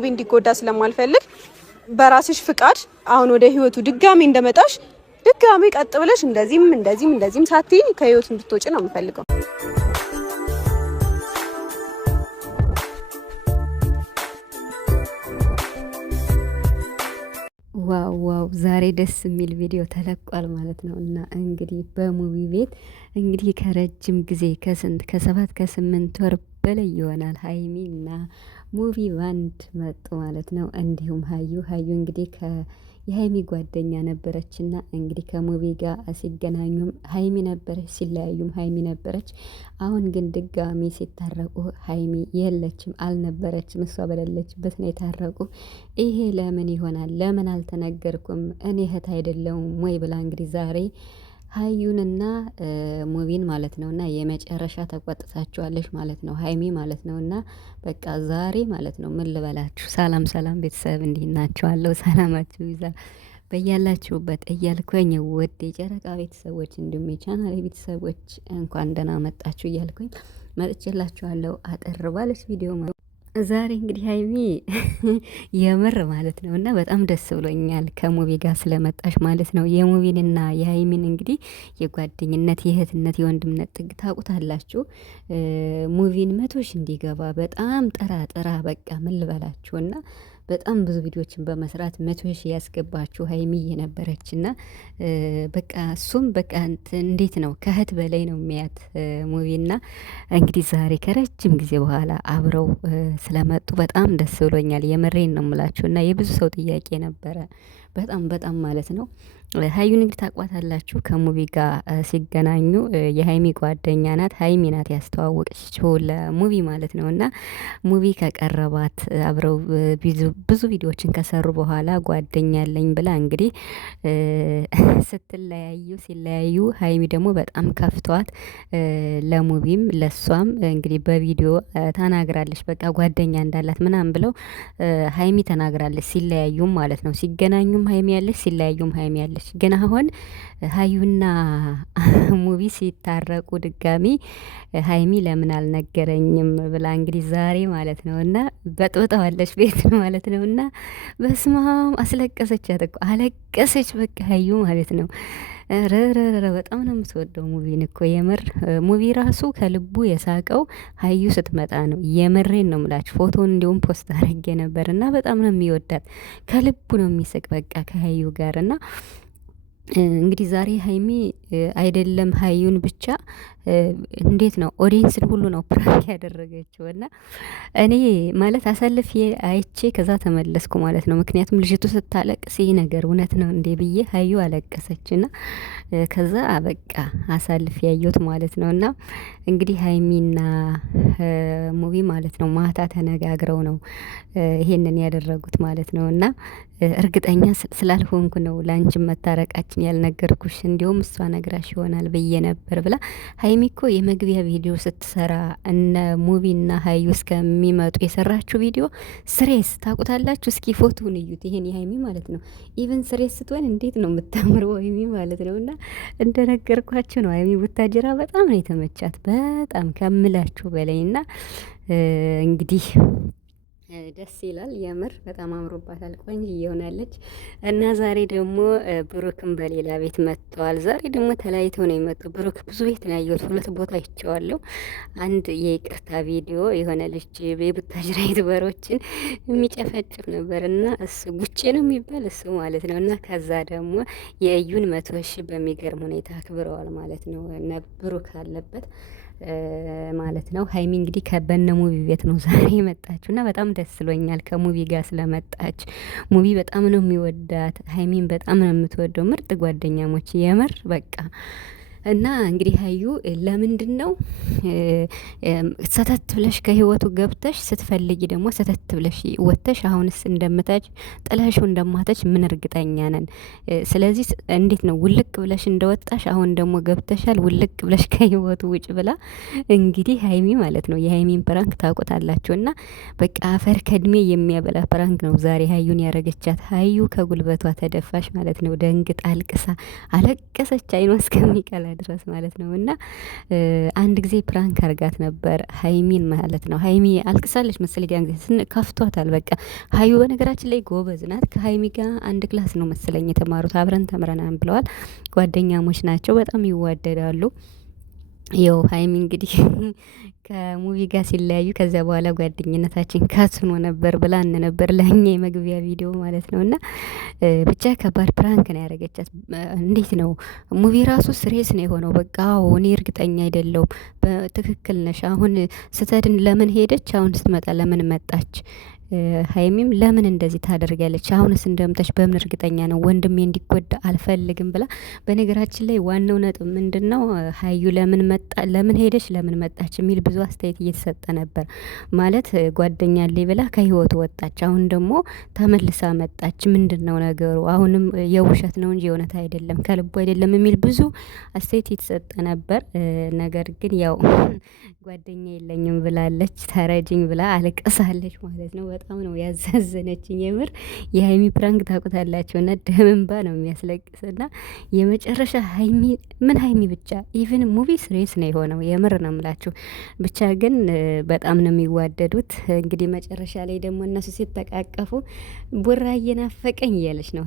ሙቪ እንዲጎዳ ስለማልፈልግ በራስሽ ፍቃድ አሁን ወደ ህይወቱ ድጋሚ እንደመጣሽ ድጋሚ ቀጥ ብለሽ እንደዚህም ሳትይ ከህይወቱ እንድትወጪ ነው የምፈልገው። ዋው ዛሬ ደስ የሚል ቪዲዮ ተለቋል ማለት ነው። እና እንግዲህ በሙቪ ቤት እንግዲህ ከረጅም ጊዜ ከ7 ከ8 ወር በላይ ይሆናል ሀይሚ እና ሙቪ ባንድ መጡ ማለት ነው። እንዲሁም ሀዩ እንግዲህ የሀይሚ ጓደኛ ነበረችና እንግዲህ ከሙቪ ጋር ሲገናኙም ሀይሚ ነበረች፣ ሲለያዩም ሀይሚ ነበረች። አሁን ግን ድጋሚ ሲታረቁ ሀይሚ የለችም፣ አልነበረችም። እሷ በሌለችበት ነው የታረቁ። ይሄ ለምን ይሆናል? ለምን አልተነገርኩም? እኔ እህት አይደለሁም ወይ ብላ እንግዲህ ዛሬ ሀዩንና ሙቪን ማለት ነው እና የመጨረሻ ተቆጥታችኋለች ማለት ነው ሀይሚ ማለት ነው። እና በቃ ዛሬ ማለት ነው ምን ልበላችሁ። ሰላም ቤተሰብ እንዲህ ናችኋለሁ። ሰላማችሁ ይዛ በያላችሁበት እያልኩኝ ውድ የጨረቃ ቤተሰቦች እንዲሁም የቻናል ቤተሰቦች እንኳን ደህና መጣችሁ እያልኩኝ መጥቼላችኋለሁ አጠር ባለች ቪዲዮ ዛሬ እንግዲህ ሀይሚ የምር ማለት ነው እና በጣም ደስ ብሎኛል ከሙቪ ጋር ስለመጣሽ ማለት ነው። የሙቪንና የሀይሚን እንግዲህ የጓደኝነት የእህትነት የወንድምነት ጥግ ታውቁታላችሁ። ሙቪን 100,000 እንዲገባ በጣም ጥራ በቃ ምን ልበላችሁ እና በጣም ብዙ ቪዲዮችን በመስራት 100,000 ያስገባችሁ ሀይሚዬ ነበረችና በቃ እሱም በቃ እንዴት ነው ከእህት በላይ ነው የሚያት ሙቪና እንግዲህ ዛሬ ከረጅም ጊዜ በኋላ አብረው ስለመጡ በጣም ደስ ብሎኛል። የምሬን ነው የምላችሁ እና የብዙ ሰው ጥያቄ ነበረ በጣም ማለት ነው። ሀዩን እንግዲህ ታቋታላችሁ ከሙቪ ጋር ሲገናኙ የሀይሚ ጓደኛ ናት። ሀይሚ ናት ያስተዋወቀችው ለሙቪ ማለት ነው። እና ሙቪ ከቀረባት አብረው ብዙ ቪዲዮዎችን ከሰሩ በኋላ ጓደኛ ያለኝ ብላ እንግዲህ ሲለያዩ ሀይሚ ደግሞ በጣም ከፍቷት ለሙቪም ለሷም እንግዲህ በቪዲዮ ተናግራለች። በቃ ጓደኛ እንዳላት ምናምን ብለው ሀይሚ ተናግራለች። ሲለያዩም ማለት ነው። ሲገናኙም ሀይሚ ያለች፣ ሲለያዩም ሀይሚ ያለች። ግን አሁን ሀዩና ሙቪ ሲታረቁ ድጋሚ ሀይሚ ለምን አልነገረኝም ብላ እንግዲህ ዛሬ ማለት ነው እና በጥብጠዋለች ቤት ማለት ነው። እና በስማም አስለቀሰቻት እኮ አለቀሰች በቃ ሀዩ ማለት ነው። ረረረ በጣም ነው የምትወደው ሙቪን እኮ የምር ሙቪ ራሱ ከልቡ የሳቀው ሀዩ ስትመጣ ነው። የምሬን ነው የምላችሁ። ፎቶን እንዲሁም ፖስት አድርጌ ነበር እና በጣም ነው የሚወዳት ከልቡ ነው የሚስቅ በቃ ከሀዩ ጋር እና እንግዲህ ዛሬ ሀይሚ አይደለም ሀዩን ብቻ እንዴት ነው ኦዲየንስን ሁሉ ነው ፕራንክ ያደረገችው። እና እኔ ማለት አሳልፌ አይቼ ከዛ ተመለስኩ ማለት ነው። ምክንያቱም ልጅቱ ስታለቅስ ይህ ነገር እውነት ነው እንዴ ብዬ ሀዩ አለቀሰችና ከዛ በቃ አሳልፌ ያየሁት ማለት ነው። እና እንግዲህ ሀይሚና ሙቪ ማለት ነው ማታ ተነጋግረው ነው ይሄንን ያደረጉት ማለት ነው። እና እርግጠኛ ስላልሆንኩ ነው ላንቺም መታረቃችን ያልነገርኩሽ፣ እንዲሁም እሷ ነግራሽ ይሆናል ብዬ ነበር ብላ ሀይሚ እኮ የመግቢያ ቪዲዮ ስትሰራ እነ ሙቪና ሀዩ እስከሚመጡ የሰራችሁ ቪዲዮ ስሬስ ታውቁታላችሁ። እስኪ ፎቶውን እዩት። ይሄን የሀይሚ ማለት ነው። ኢቨን ስሬስ ስትሆን እንዴት ነው የምታምረው ሀይሚ ማለት ነው። እና እንደነገርኳችሁ ነው ሀይሚ ቡታጅራ በጣም ነው የተመቻት በጣም ከምላችሁ በላይ እና እንግዲህ ደስ ይላል የምር በጣም አምሮባታል። ቆንጆ እየሆናለች እና ዛሬ ደግሞ ብሩክም በሌላ ቤት መጥተዋል። ዛሬ ደግሞ ተለያይተው ነው የመጡ። ብሩክ ብዙ ቤት ነው ያየሁት፣ 2 ቦታ አይቼዋለሁ። አንድ የይቅርታ ቪዲዮ የሆነ ልጅ የቡታጅራ ዩቱበሮችን የሚጨፈጭፍ ነበር እና እሱ ጉቼ ነው የሚባል እሱ ማለት ነው። እና ከዛ ደግሞ የእዩን 100,000 በሚገርም ሁኔታ አክብረዋል ማለት ነው። እና ብሩክ አለበት ማለት ነው። ሀይሚ እንግዲህ ከበነ ሙቪ ቤት ነው ዛሬ የመጣችው እና በጣም ደስ ብሎኛል ከሙቪ ጋር ስለመጣች። ሙቪ በጣም ነው የሚወዳት፣ ሀይሚን በጣም ነው የምትወደው። ምርጥ ጓደኛሞች የምር በቃ እና እንግዲህ ሀዩ ለምንድን ነው ሰተት ብለሽ ከህይወቱ ገብተሽ ስትፈልጊ ደግሞ ሰተት ብለሽ ወጥተሽ አሁንስ እንደምታጭ ጥለሽው እንደማታጭ ምን እርግጠኛ ነን። ስለዚህ እንዴት ነው ውልቅ ብለሽ እንደወጣሽ አሁን ደግሞ ገብተሻል፣ ውልቅ ብለሽ ከህይወቱ ውጭ ብላ እንግዲህ ሀይሚ ማለት ነው የሀይሚን ፕራንክ ታውቁታላችሁ። እና በቃ አፈር ከድሜ የሚያበላ ፕራንክ ነው ዛሬ ሀዩን ያረገቻት። ሀዩ ከጉልበቷ ተደፋሽ ማለት ነው። ደንግጣ አልቅሳ አለቀሰች አይኗ እስከሚቀላ ድረስ ማለት ነው። እና አንድ ጊዜ ፕራንክ አርጋት ነበር ሀይሚን ማለት ነው። ሀይሚ አልቅሳለች መሰለኝ ያን ጊዜ ከፍቷታል። በቃ ሀዩ በነገራችን ላይ ጎበዝ ናት። ከሀይሚ ጋር አንድ ክላስ ነው መሰለኝ የተማሩት፣ አብረን ተምረናን ብለዋል። ጓደኛሞች ናቸው፣ በጣም ይዋደዳሉ። ያው ሀይሚ እንግዲህ ከሙቪ ጋር ሲለያዩ ከዚያ በኋላ ጓደኝነታችን ከስኖ ነበር ብላን ነበር ለኛ የመግቢያ ቪዲዮ ማለት ነው። እና ብቻ ከባድ ፕራንክ ነው ያደረገቻት። እንዴት ነው ሙቪ ራሱ ስሬስ ነው የሆነው። በቃ እኔ እርግጠኛ አይደለሁም። በትክክል ነሽ። አሁን ስትሄድን ለምን ሄደች? አሁን ስትመጣ ለምን መጣች? ሀይሚም ለምን እንደዚህ ታደርጋለች? አሁንስ እንደምታች በምን እርግጠኛ ነው? ወንድሜ እንዲጎዳ አልፈልግም ብላ። በነገራችን ላይ ዋናው ነጥብ ምንድነው? ሀዩ ለምን መጣ፣ ለምን ሄደች፣ ለምን መጣች የሚል ብዙ አስተያየት እየተሰጠ ነበር። ማለት ጓደኛ አለኝ ብላ ከህይወቱ ወጣች፣ አሁን ደግሞ ተመልሳ መጣች። ምንድነው ነገሩ? አሁንም የውሸት ነው እንጂ የእውነት አይደለም፣ ከልቡ አይደለም የሚል ብዙ አስተያየት እየተሰጠ ነበር። ነገር ግን ያው ጓደኛ የለኝም ብላለች፣ ተረጅኝ ብላ አልቀሳለች ማለት ነው። በጣም ነው ያዛዘነችኝ የምር። የሀይሚ ፕራንክ ታውቁታላችሁ እና ደም እንባ ነው የሚያስለቅስና የመጨረሻ ሀይሚ ምን ሀይሚ ብቻ ኢቭን ሙቪ ስሬስ ነው የሆነው። የምር ነው የምላችሁ። ብቻ ግን በጣም ነው የሚዋደዱት። እንግዲህ መጨረሻ ላይ ደግሞ እነሱ ሲተቃቀፉ ቡራ እየናፈቀኝ እያለች ነው